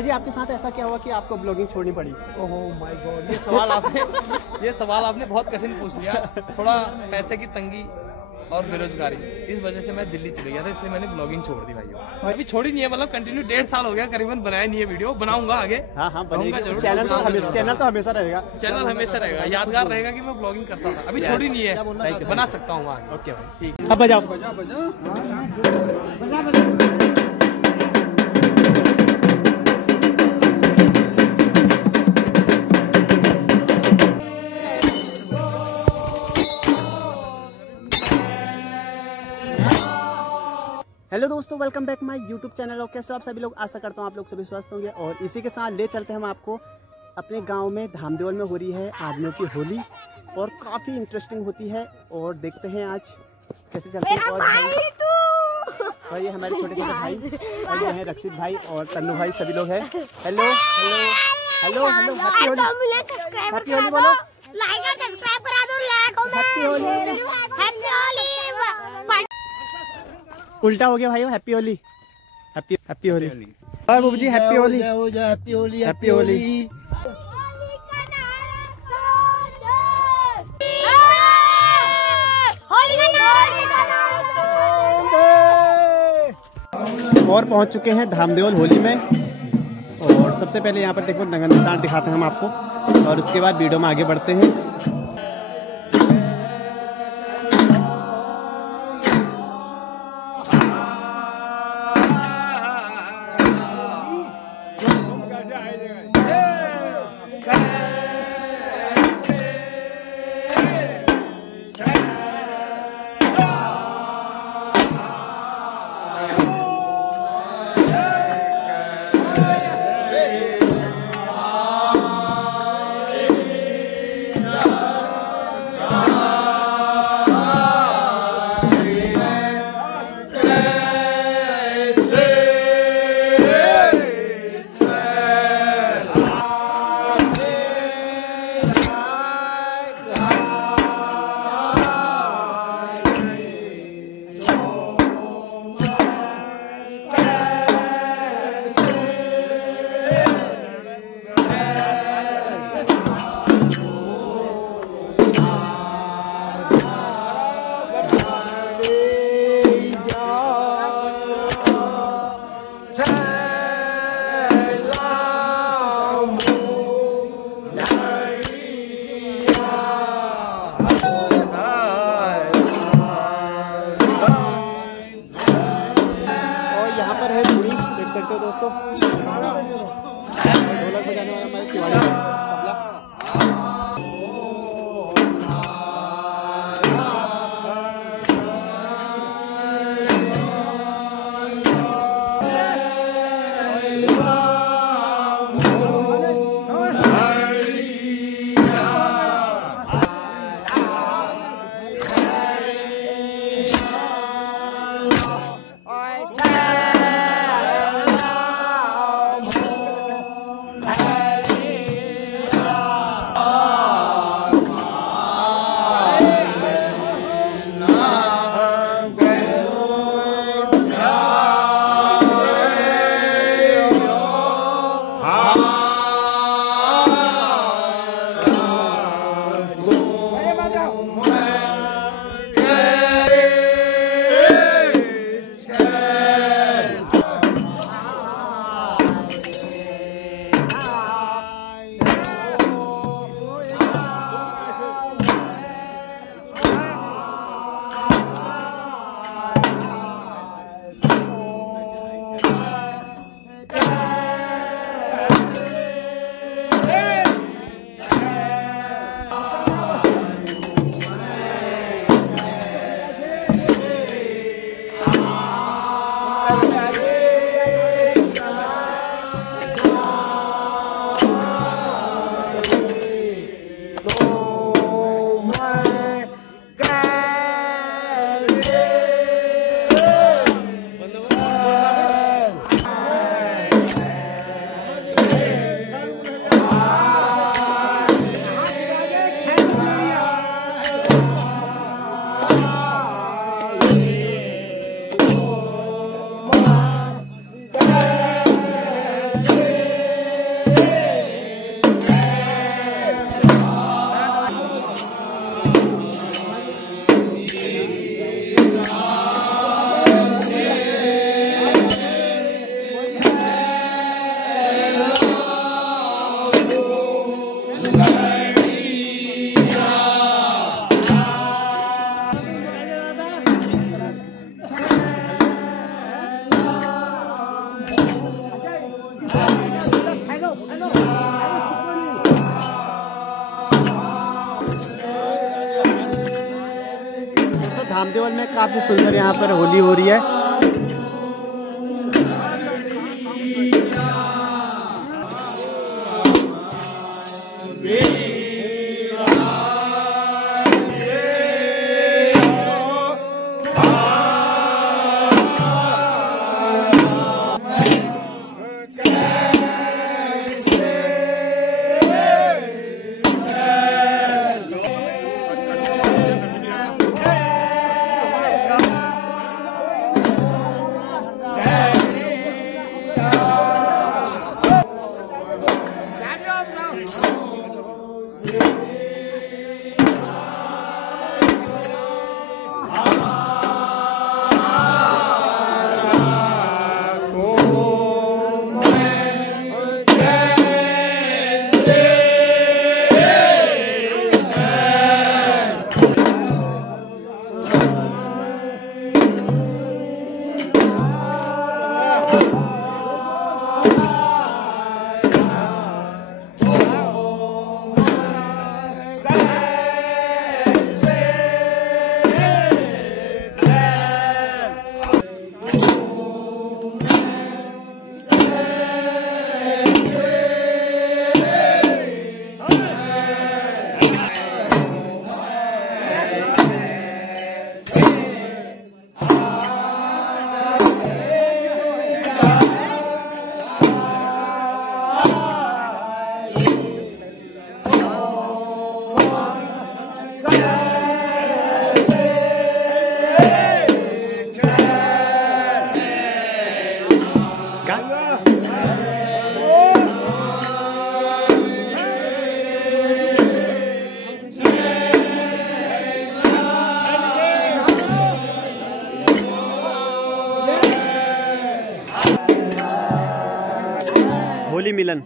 राणा जी, आपके साथ ऐसा क्या हुआ कि आपको ब्लॉगिंग छोड़नी पड़ी? ओहो माय गॉड, ये सवाल आपने बहुत कठिन पूछ लिया। थोड़ा पैसे की तंगी और बेरोजगारी, इस वजह से मैं दिल्ली चले गया था, इसलिए मैंने ब्लॉगिंग छोड़ दी भाई। अभी छोड़ी नहीं है, मतलब कंटिन्यू 1.5 साल हो गया करीबन, बनाया नहीं है वीडियो, बनाऊंगा आगे। हाँ चैनल तो हमेशा रहेगा। चैनल हमेशा रहेगा, यादगार रहेगा कि मैं ब्लॉगिंग करता था। अभी छोड़ी नहीं है, बना सकता हूँ आगे। ओके भाई, ठीक। अब बजाओ। हेलो दोस्तों, welcome back my YouTube channel. और कैसे आप सभी लोग? आशा करता हूँ आप लोग सभी स्वस्थ होंगे। और इसी के साथ ले चलते हैं हम आपको अपने गांव में। धामदेवल में हो रही है आदमियों की होली और काफ़ी इंटरेस्टिंग होती है। और देखते हैं आज कैसे चलते हैं। और ये हमारे छोटे छोटे भाई, और ये हैं रक्षित भाई और तन्नू भाई, सभी लोग हैं। Hello hello hello hello, happy Holi, happy Holi बोलो, लाइक और सब्सक्राइब करा दो, लाइक और हैप्पी होली। हैप्पी होली। उल्टा हो गया भाई, happy Holi, happy happy Holi. Hi बाबू जी, happy Holi, happy Holi, happy Holi. और पहुंच चुके हैं धामदेवल होली में। और सबसे पहले यहाँ पर देखो नगर निशान दिखाते हैं हम आपको, और उसके बाद वीडियो में आगे बढ़ते हैं। धामदेवल में काफी सुंदर यहाँ पर होली हो रही है। होली मिलन।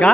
गा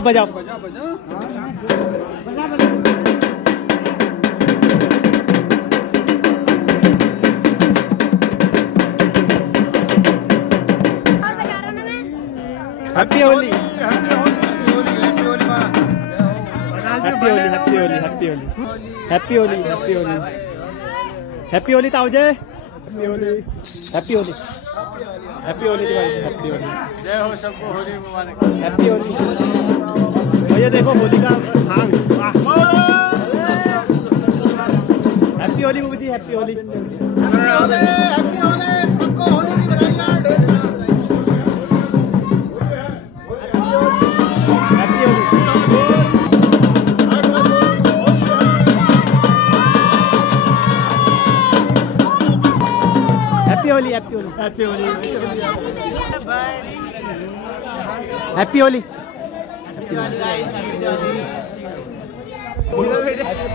अब बजाओ। Happy Holi, happy Holi, happy Holi, happy Holi, happy Holi, happy Holi, happy Holi, happy Holi ताऊजे, happy Holi, happy Holi, happy Holi, happy Holi, जय हो सबको, होली मुबारक, हैप्पी होली। भैया देखो होली का भांग, हैप्पी होली बाबू जी, हैप्पी होली, हैप्पी होली, सबको होली की बधाई। Happy Holi, happy Holi, happy Holi, happy Holi,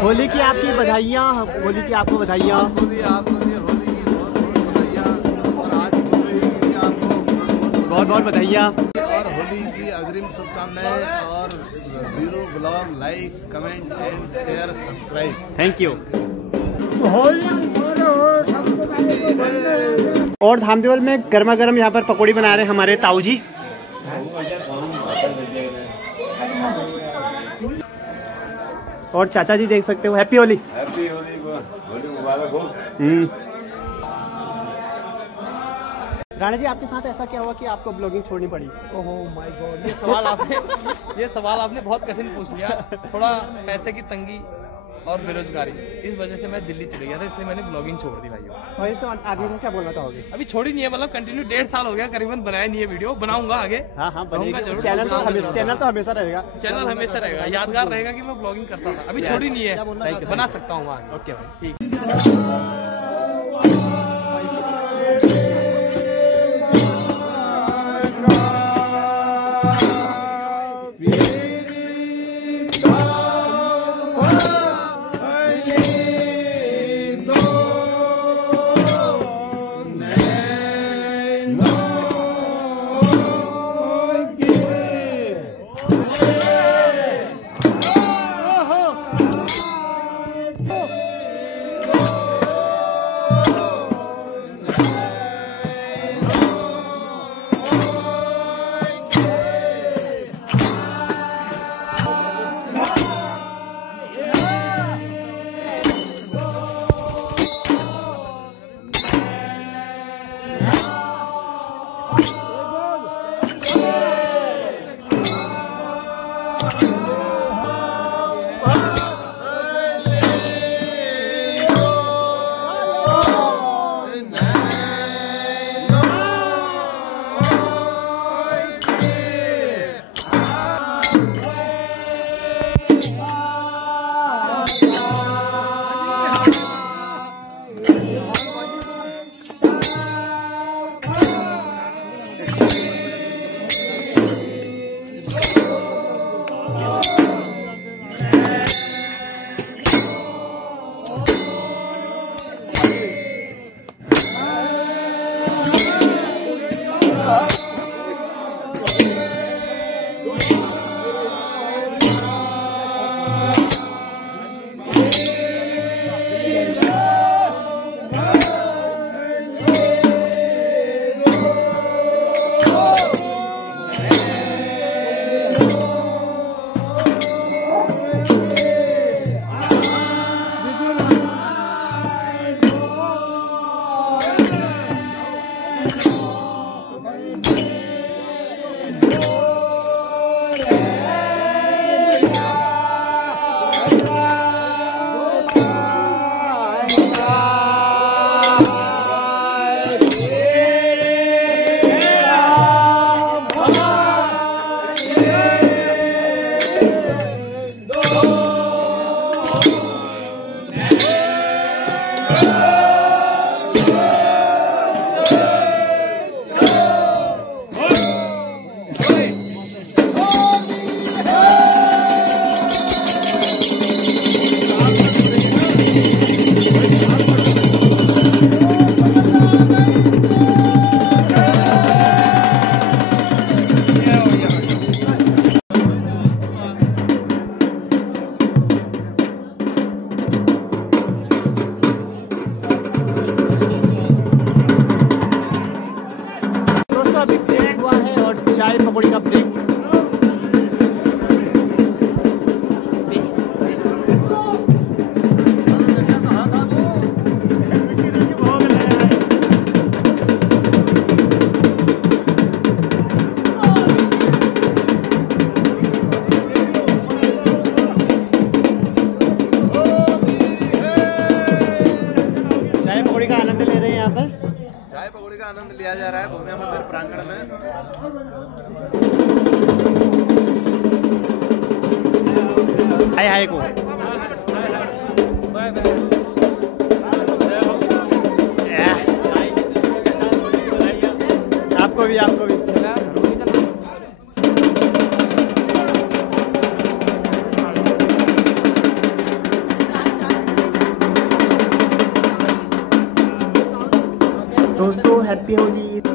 Holi की आपकी बधाइयाँ, होली की आपको बधाइयाँ, होली की बहुत बहुत बधाइयाँ, और आज आपको बहुत बहुत बधाइयाँ और होली की अग्रिम शुभकामनाएं। और video blog like comment and share subscribe. Thank you. और धामदेवल में गर्मा गर्म यहाँ पर पकौड़ी बना रहे हैं हमारे ताऊ जी। और चाचा जी देख सकते हो, हैप्पी होली, हैप्पी होली, होली मुबारक हो। राणा जी आपके साथ ऐसा क्या हुआ कि आपको ब्लॉगिंग छोड़नी पड़ी? ओहो माय गॉड, ये सवाल आपने बहुत कठिन पूछ लिया। थोड़ा पैसे की तंगी और बेरोजगारी, इस वजह से मैं दिल्ली चले गया था, इसलिए मैंने ब्लॉगिंग छोड़ दी भाइयों। वैसे आदमी को क्या बोलना चाहोगे? अभी छोड़ी नहीं है, मतलब कंटिन्यू 1.5 साल हो गया करीबन, बनाया नहीं है वीडियो, बनाऊंगा आगे। हाँ हाँ बनाऊंगा जरूर। चैनल तो हमेशा रहेगा, चैनल हमेशा रहेगा, यादगार रहेगा कि मैं ब्लॉगिंग करता था। अभी छोड़ी नहीं है, बना सकता हूँ आगे। ओके भाई, ठीक। चाय पकौड़ी का ब्रेक। चाय पकौड़ी का आनंद ले रहे हैं यहाँ पर। चाय पकौड़ी का आनंद लिया जा रहा है भूमिया मंदिर प्रांगण में। हाय हाय को आपको भी आपको भी। दोस्तों हैप्पी होली।